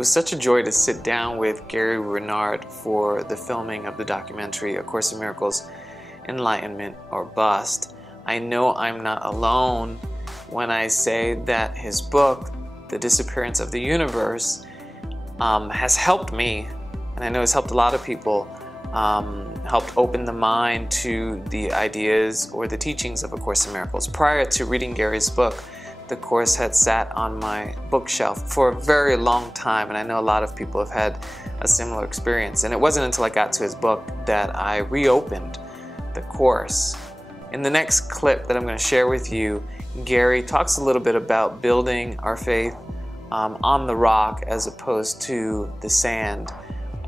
was such a joy to sit down with Gary Renard for the filming of the documentary A Course in Miracles, Enlightenment or Bust. I know I'm not alone when I say that his book, The Disappearance of the Universe, has helped me, and I know it's helped a lot of people, helped open the mind to the ideas or the teachings of A Course in Miracles. Prior to reading Gary's book, the Course had sat on my bookshelf for a very long time, and I know a lot of people have had a similar experience. And it wasn't until I got to his book that I reopened the Course. In the next clip that I'm going to share with you, Gary talks a little bit about building our faith on the rock as opposed to the sand.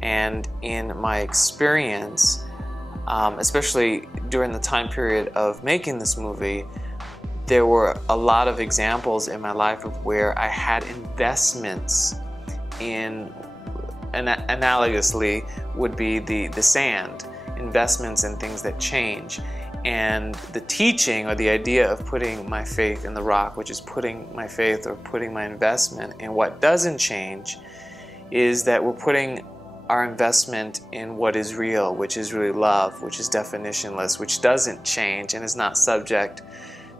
And in my experience, especially during the time period of making this movie, there were a lot of examples in my life of where I had investments in, analogously would be the sand, investments in things that change. And the teaching or the idea of putting my faith in the rock, which is putting my faith or putting my investment in what doesn't change, is that we're putting our investment in what is real, which is really love, which is definitionless, which doesn't change and is not subject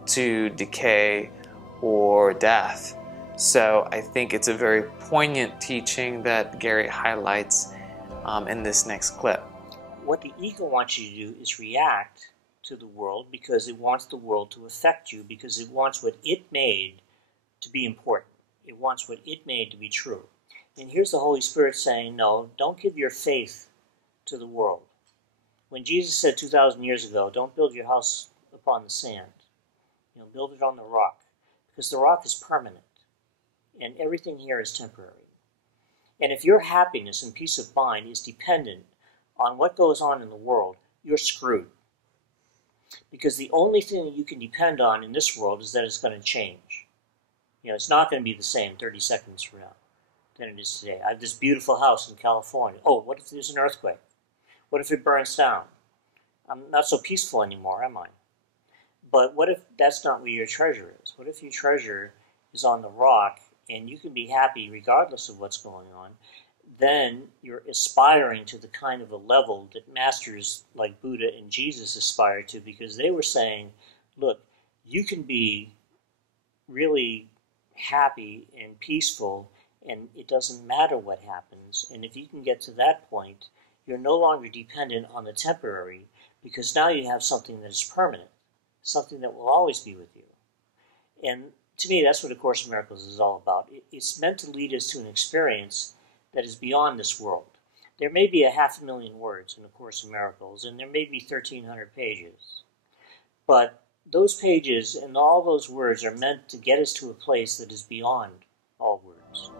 to decay or death. So I think it's a very poignant teaching that Gary highlights in this next clip. What the ego wants you to do is react to the world because it wants the world to affect you, because it wants what it made to be important. It wants what it made to be true. And here's the Holy Spirit saying, no, don't give your faith to the world. When Jesus said 2,000 years ago, don't build your house upon the sand, build it on the rock, because the rock is permanent, and everything here is temporary. And if your happiness and peace of mind is dependent on what goes on in the world, you're screwed. Because the only thing that you can depend on in this world is that it's going to change. It's not going to be the same 30 seconds from now than it is today. I have this beautiful house in California. Oh, what if there's an earthquake? What if it burns down? I'm not so peaceful anymore, am I? But what if that's not where your treasure is? What if your treasure is on the rock and you can be happy regardless of what's going on? Then you're aspiring to the kind of a level that masters like Buddha and Jesus aspired to, because they were saying, look, you can be really happy and peaceful and it doesn't matter what happens. And if you can get to that point, you're no longer dependent on the temporary, because now you have something that is permanent, something that will always be with you. And to me, that's what A Course in Miracles is all about. It's meant to lead us to an experience that is beyond this world. There may be 500,000 words in A Course in Miracles, and there may be 1,300 pages. But those pages and all those words are meant to get us to a place that is beyond all words.